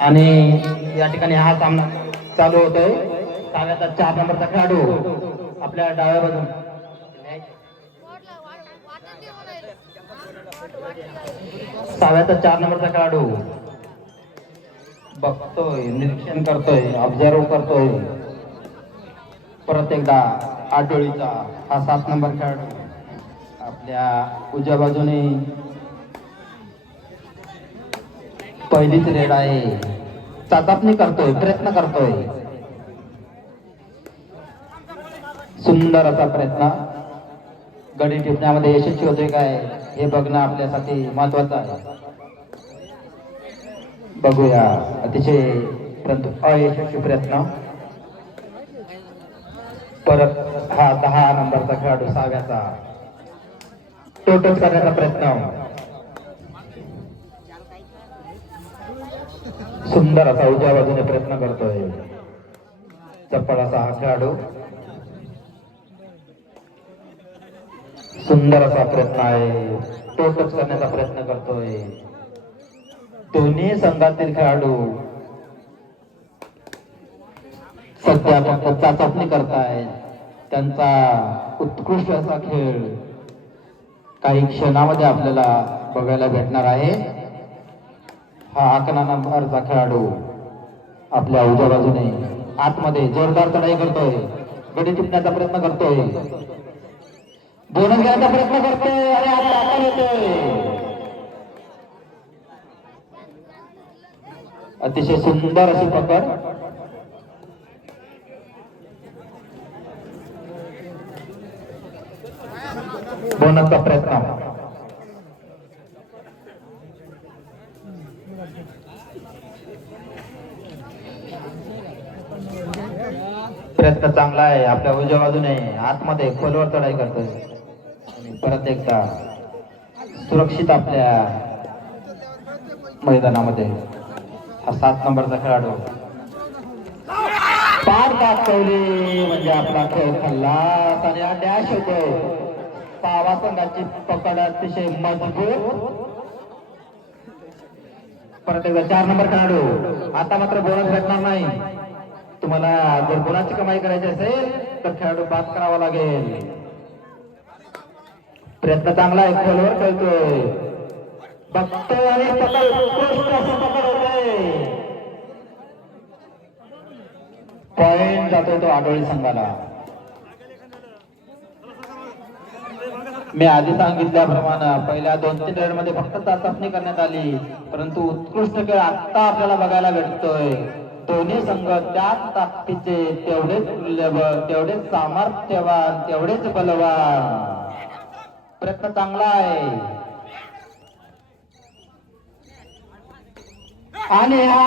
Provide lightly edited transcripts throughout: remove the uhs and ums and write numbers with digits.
आणि या ठिकाणी हा सामना चालू होतोय. साव्याचा 4 नंबरचा खेळाडू आपल्या डाव्या बाजून साव्याचा 4 नंबरचा खेळाडू बघतोय, निरीक्षण करतोय, ऑब्झर्व करतोय. परत एकदा आठवडीचा हा 7 नंबर खेळाडू आपल्या उजव्या बाजूने पहिलीच रेड आहे. चाचपणी करतोय, प्रयत्न करतोय. सुंदर असा प्रयत्न. गडी टिपण्यामध्ये यशस्वी होते काय हे बघणं आपल्यासाठी महत्वाचं आहे. बघूया अतिशय परंतु अयशस्वी प्रयत्न. परत हा 10 नंबरचा खेळाडू साव्याचा टोटल करण्याचा प्रयत्न. सुंदर असा उजव्या बाजूने प्रयत्न करतोय. चप्पल असा हा खेळाडू. सुंदर असा प्रयत्न आहे. तो टच करण्याचा प्रयत्न करतोय. दोन्ही संघातील खेळाडू सध्या फक्त चाचपणी करतायत. त्यांचा उत्कृष्ट असा खेळ काही क्षणामध्ये आपल्याला बघायला भेटणार आहे. हा 11 नंबरचा खेळाडू आपल्या उजव्या बाजूने आतमध्ये जोरदार चढाई करतोय. गडी टिपण्याचा प्रयत्न करतोय. बोनस घ्यायचा प्रयत्न करतोय आणि आता दाखल होतोय. अतिशय सुंदर अशी पकड. बोनसचा प्रयत्न. प्रयत्न चांगला आहे. आपल्या उजव्या बाजूने आतमध्ये खोलवर चढाई करतोय. परत एकदा सुरक्षित आपल्या मैदानामध्ये हा 7 नंबरचा खेळाडू पार दाखवली म्हणजे आपला खेळ खल्लास आणि हा डॅश होतो. पावा संघाची पकड अतिशय मजबूत. परत एकदा 4 नंबर खेळाडू. आता मात्र बोनस भेटणार नाही. तुम्हाला जर बोनाची कमाई करायची असेल तर खेळाडू बाद करावा लागेल. प्रयत्न चांगला आहे. खोलवर खेळतोय. बघतोय आणि पकड उत्कृष्ट असं पकड होतोय. पॉइंट जातोय तो आडोळी संघाला. मी आधी सांगितल्याप्रमाणे पहिल्या 2-3 रेड मध्ये फक्त चाचपणी करण्यात आली, परंतु उत्कृष्ट खेळ आता आपल्याला बघायला भेटतोय. दोन्ही संघ त्याच ताकदीचे, तेवढेच मूल्यवान, तेवढेच सामर्थ्यवान, तेवढेच बलवान. प्रयत्न चांगला आहे आणि हा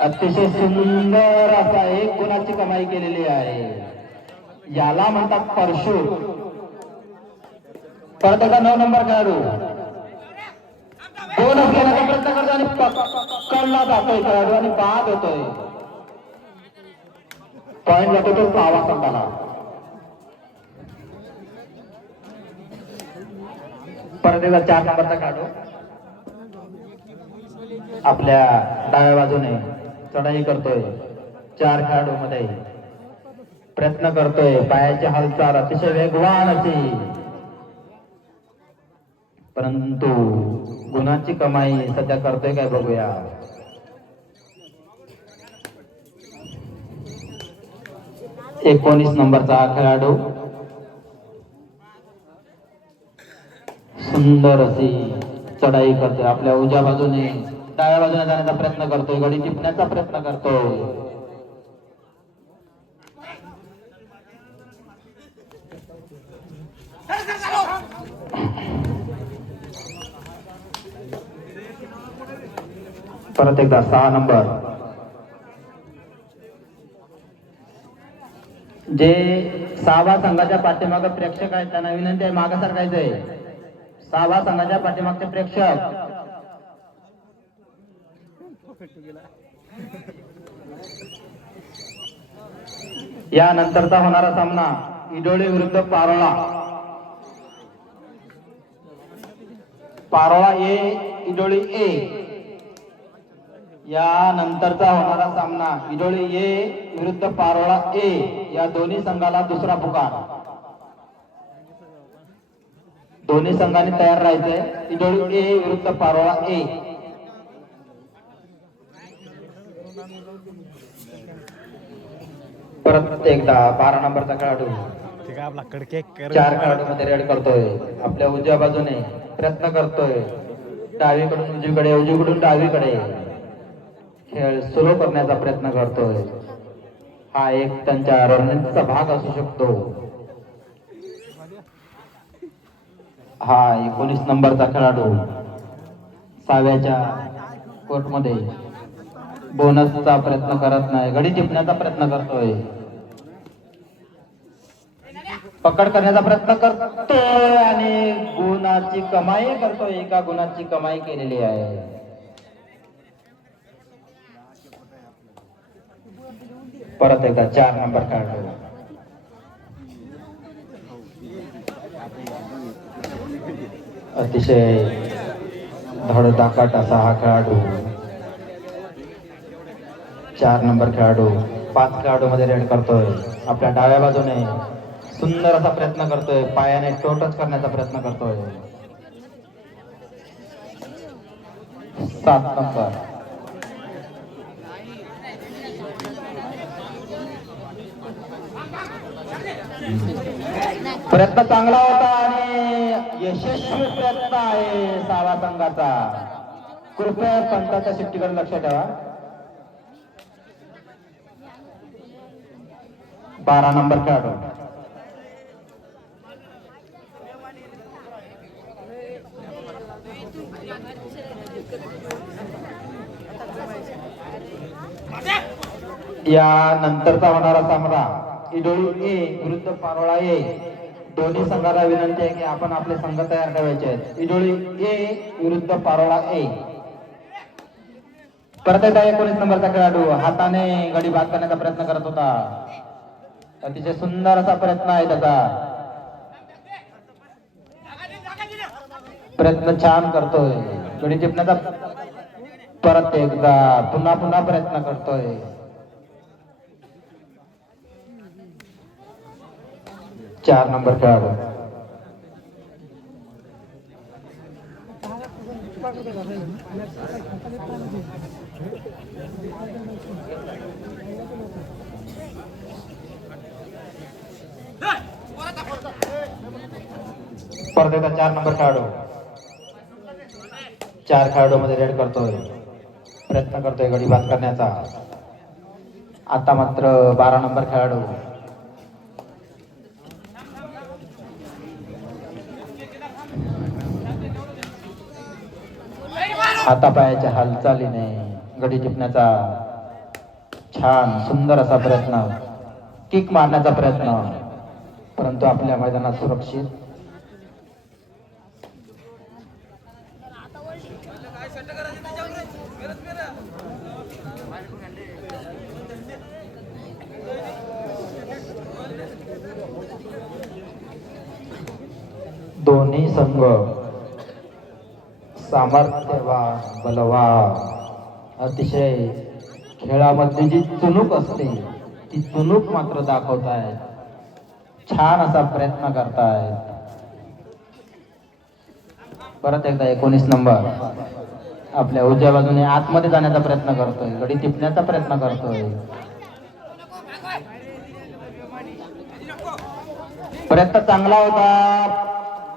अतिशय सुंदर असा 1 गुणाची कमाई केलेली आहे. याला म्हणतात परशु. परत एकदा 9 नंबर खेळाडू बोनस घेण्याचा प्रयत्न करतो आणि पकडला जातोय खेळाडू आणि बाद होतोय. पॉइंट जातो तो पावा संघाला. परत एकदा 4 नंबरचा खेळाडू आपल्या डाव्या बाजूने चढाई करतोय. 4 खेळाडू मध्ये प्रयत्न करतोय. पायाची हालचाल अतिशय वेगवान अशी, परंतु गुणाची कमाई सध्या करतोय काय बघूया. एकोणीस नंबरचा हा खेळाडू सुंदर अशी चढाई करतोय. आपल्या उजव्या बाजूने डाव्या बाजूने जाण्याचा प्रयत्न करतोय. गडी टिपण्याचा प्रयत्न करतोय. परत एकदा 6 नंबर. जे 6व्या संघाच्या पाठीमागे प्रेक्षक आहेत त्यांना विनंती आहे मागे सरकायचंय. 6व्या संघाच्या पाठीमागचे प्रेक्षक या नंतरचा होणारा सामना इडोळी विरुद्ध पारोळा. पारोळा A इडोळी ए. या नंतरचा होणारा सामना इडोळी ए विरुद्ध पारोळा ए. या दोन्ही संघाला दुसरा पुकार. दोन्ही संघांनी तयार राहायचंय. इडोळी ए विरुद्ध पारोळा ए. परत एकदा 12 नंबरचा खेळाडू 4 खेळाडू मध्ये रेड करतोय. आपल्या उजव्या बाजूने प्रयत्न करतोय. डावीकडून उजवीकडे, उजवीकडून डावीकडे खेळ सुरू करण्याचा प्रयत्न करतोय. हा एक त्यांच्या रणनीतीचा भाग असू शकतो. हा 19 नंबरचा खेळाडू 6व्याच्या कोर्टमध्ये बोनसचा प्रयत्न करत नाही, गडी टिपण्याचा प्रयत्न करतोय. पकड करण्याचा प्रयत्न करतोय आणि गुणाची कमाई करतोय. एका गुणाची कमाई केलेली आहे. परत एकदा 4 नंबर खेळाडू अतिशय धडधाकट असा हा खेळाडू 4 नंबर खेळाडू 5 खेळाडू मध्ये रेड करतोय. आपल्या डाव्या बाजूने सुंदर असा प्रयत्न करतोय. पायाने टोटच करण्याचा प्रयत्न करतोय. 7 नंबर प्रयत्न चांगला होता आणि यशस्वी प्रयत्न आहे 6व्या संघाचा. कृपया पंचाच्या शिट्टीकडे लक्ष ठेवा. 12 नंबर खेळाडू या नंतरचा होणारा सामना इडोळी ए विरुद्ध पारोळा ए. दोन्ही संघाला विनंती आहे की आपण आपले संघ तयार ठेवायचे आहेत. इडोळी ए विरुद्ध पारोळा ए. परत एकदा 19 नंबरचा खेळाडू हाताने गडी बाद करण्याचा प्रयत्न करत होता. अतिशय सुंदर असा प्रयत्न आहे त्याचा. प्रयत्न छान करतोय. गडी टिपण्याचा परत एकदा पुन्हा प्रयत्न करतोय. 4 नंबर खेळाडू परत एकदा 4 नंबर खेळाडू 4 खेळाडू मध्ये रेड करतोय. प्रयत्न करतोय गडी बाद करण्याचा. आता मात्र 12 नंबर खेळाडू हातापायाच्या हालचालीने गडी टिपण्याचा छान सुंदर असा प्रयत्न. किक मारण्याचा प्रयत्न, परंतु आपल्या मैदानात सुरक्षित. दोन्ही संघ सामर्थ्यवान, बलवान, अतिशय खेळामध्ये जी चुणूक असते ती चुणूक मात्र दाखवतायत. छान असा प्रयत्न करतायत. परत एकदा 19 नंबर आपल्या उजव्या बाजूने आतमध्ये जाण्याचा प्रयत्न करतोय. गडी टिपण्याचा प्रयत्न करतोय. प्रयत्न चांगला होता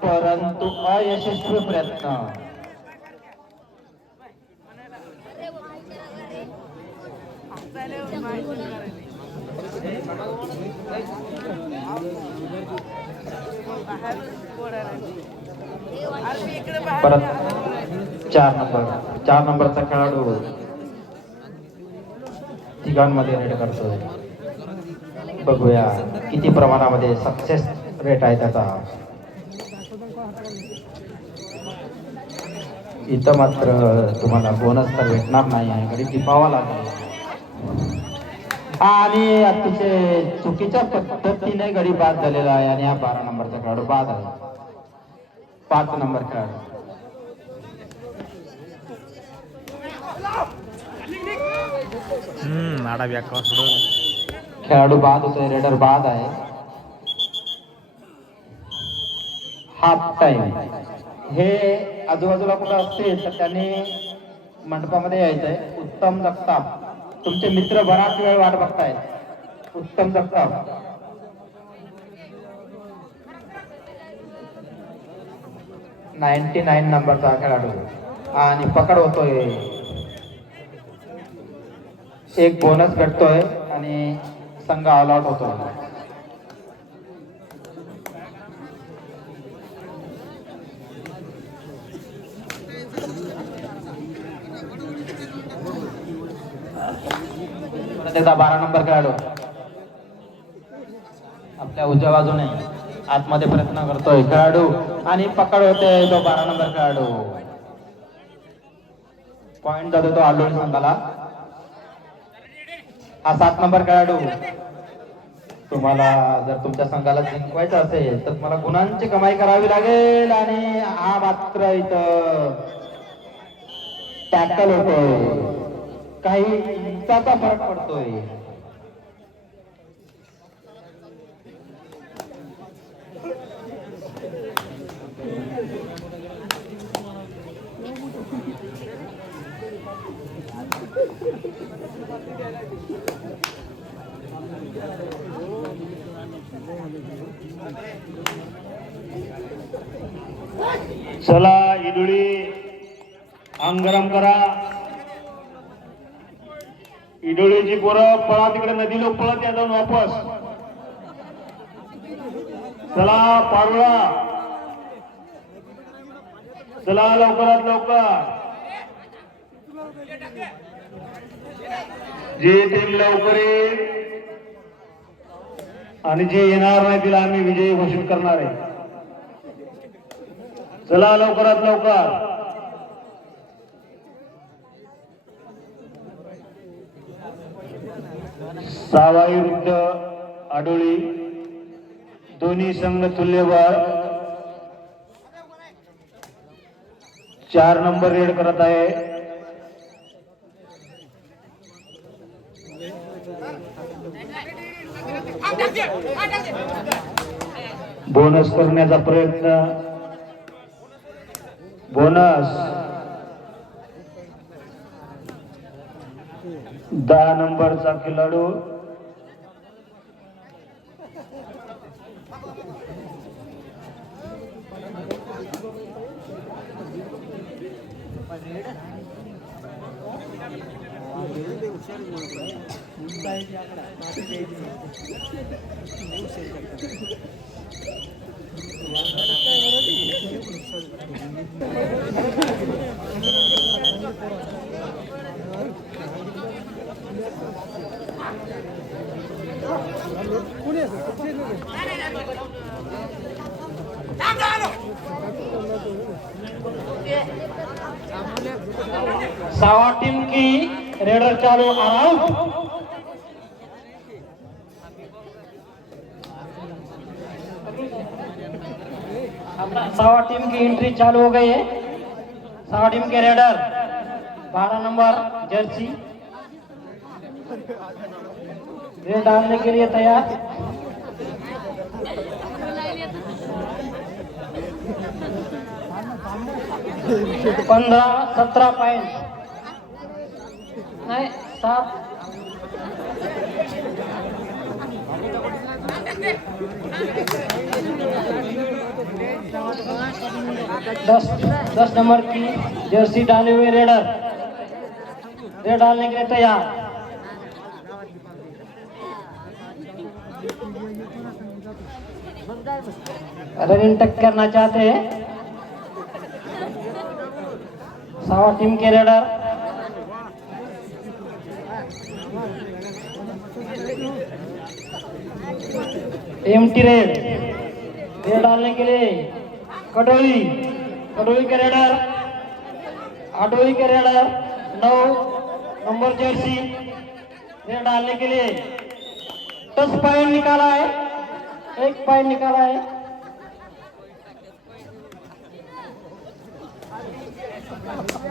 परंतु अयशस्वी प्रयत्न. परत 4 नंबरचा खेळाडू तिघांमध्ये रेड करतोय. बघूया किती प्रमाणामध्ये सक्सेस रेट आहे त्याचा. इथं मात्र तुम्हाला बोनस तर भेटणार नाही आहे. गडी टिपावा लागेल आणि अतिशय चुकीच्या पद्धतीने गडी बाद झालेला आहे आणि हा 12 नंबरचा खेळाडू बाद आहे. 5 नंबर खेळाडू नाडा व्याकवा सोडून खेळाडू बाद होतोय, रेडर बाद आहे. Half time. हे आजूबाजूला कुठं असतील तर त्यांनी मंडपामध्ये यायचंय. उत्तम जगताप, तुमचे मित्र बराच वेळ वाट बघतायत. उत्तम जगताप 99 नंबरचा खेळाडू आणि पकड होतोय. एक बोनस भेटतोय आणि संघ ऑल आउट होतोय. त्याचा 12 नंबर खेळाडू आपल्या उजव्या बाजूने आतमध्ये प्रयत्न करतोय खेळाडू आणि पकड होते तो 12 नंबर खेळाडू. पॉइंट जातो तो आलोड संघाला. हा 7 नंबर खेळाडू. तुम्हाला जर तुमच्या संघाला जिंकवायचं असेल तर तुम्हाला गुणांची कमाई करावी लागेल आणि हा मात्र इथं टॅकल होतोय. काही इंचाचा फरक पडतोय. चला इडुळी अंग गरम करा. इडोळीची पोरं पळा तिकडे नदीला पळत या जाऊन वापस. चला पारुळा, चला लवकरात लवकर. जे टीम लवकर येईल आणि जे येणार नाही तिला आम्ही विजयी घोषित करणार आहे. चला लवकरात लवकर. सावाई विरुद्ध आडोळी दोन्ही संघ तुल्यबळ. 4 नंबर रेड करत आहे. बोनस करण्याचा प्रयत्न. बोनस 10 नंबरचा खेळाडू. सावा टीम की रेडर चालू आउट. सावा टीम की एंट्री चालू हो गई है. सावा टीम के रेडर 12 नंबर जर्सी रेड डालने के लिए तैयार. पंद्रह 17 पॉइंट नहीं 7. दस नंबर की जर्सी डाले हुए रेडर रेड डालने के लिए तैयार. रनिंग टक करना चाहते हैं सावा टीम के रेडर. एम्प्टी रेड रेड डालने के लिए कटोई के रेडर. आडोई के रेडर 9 नंबर जर्सी रेड डालने के लिए 10 पॉइंट निकाला है. 1 पॉइंट निकाला है.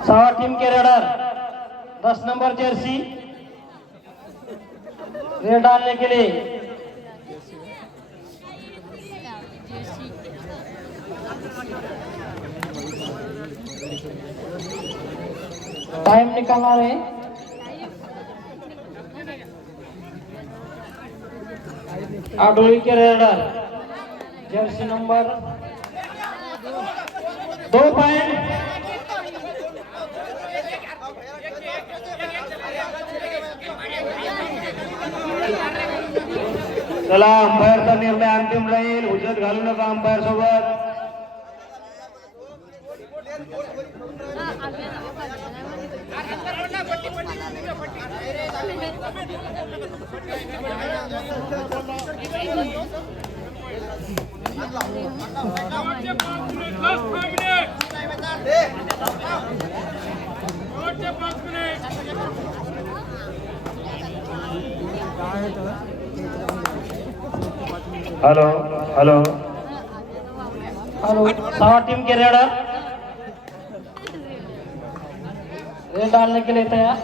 सावा टीम के रेडर 10 नंबर जर्सी रेड डालने के लिए टाइम निकालना है। आडोली के रेडर जर्सी नंबर 2 पॉइंट। चला अंपायरचा निर्णय अंतिम राहील. उजत घालू नका अंपायर सोबत. हॅलो हॅलो हेलो सावा टीम के रेडर रेड डालने के लिए तैयार।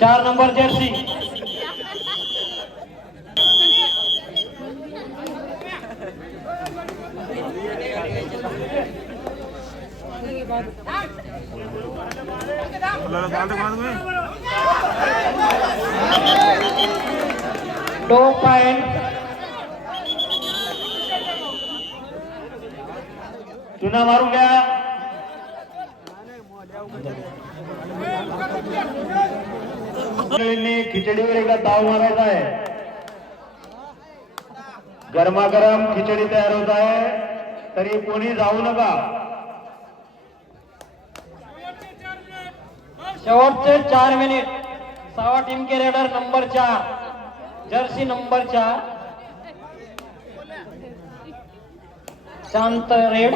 4 नंबर जर्सी दो पॉइंट। चुना मारून घ्या. खिचडीवर एकदा ताव मारायचा आहे. गरमागरम खिचडी तयार होत आहे, तरी कोणी जाऊ नका. शेवटचे 4 मिनिट। सावा टीम के रेडर नंबर 4 जर्सी नंबर 4 शांत रेड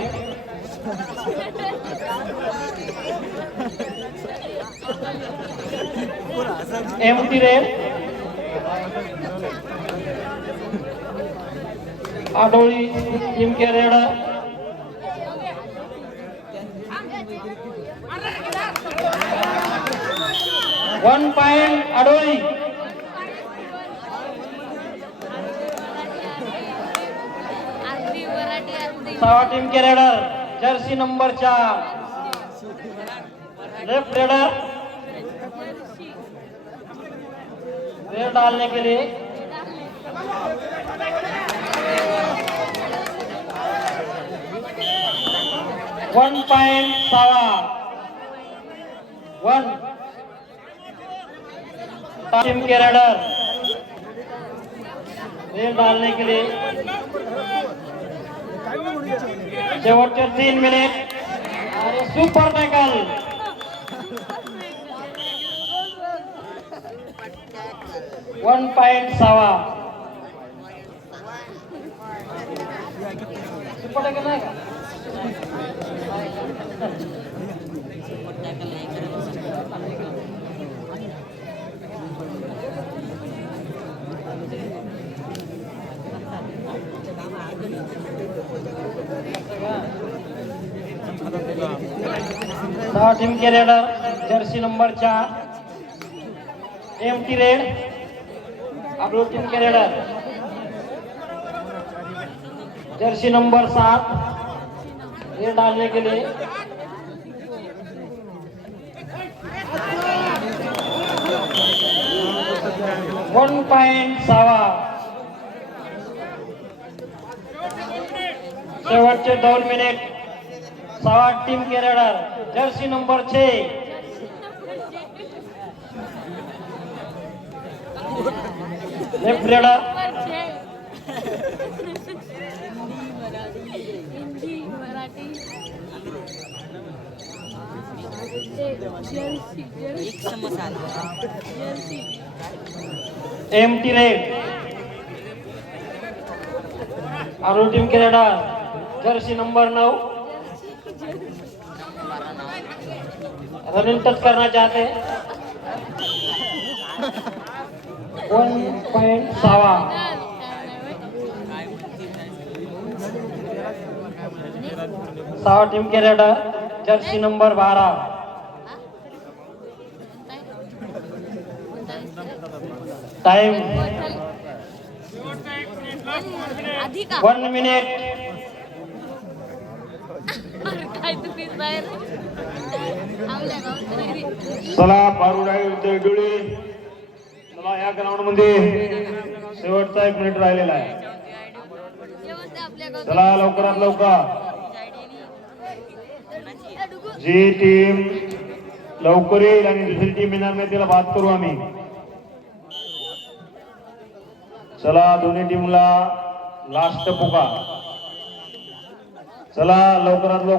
एम्प्टी रेड आडोली टीम के रेडर 1 पॉइंट आडोली। सावा टीम के raider jersey number 4 left raider raid डालने के लिए वन पॉइंट सावा 1 टीम के रेडर रेड डालने के लिए शेवटचे 3 मिनिट आणि सुपर टॅकल 1 पॉइंट सावा सुपर टॅकल नाही का? सावा टीम के raider jersey number 4 empty raid आडोली टीम के रेडर जर्सी नंबर 7 रेड डालने के लिए वन पॉइंट सावा शेवटचे 2 मिनिट सावा टीम के raider jersey number 6 left raider empty raid आडोली टीम के raider jersey number 9 running touch करना चाहते हैं 1 पॉइंट सावा सावा टीम के रेडर जर्सी नंबर 12 टाइम आधी का 1 मिनिट. काय तू पीस बाहेर आमल्या गावात नाही रे. चला बारुडाई विरुद्ध डोळे. चला या ग्राउंड मध्ये शेवटचा 1 मिनिट राहिलेला आहे. जेवण ते आपल्या गावात चला लवकरात लवकर. जी टीम लवकर येईल आणि दुसरी टीम येणार नाही तिला बाद करू आम्ही. चला दोन्ही टीमला लास्ट पुकार. चला लवकरात लवकर.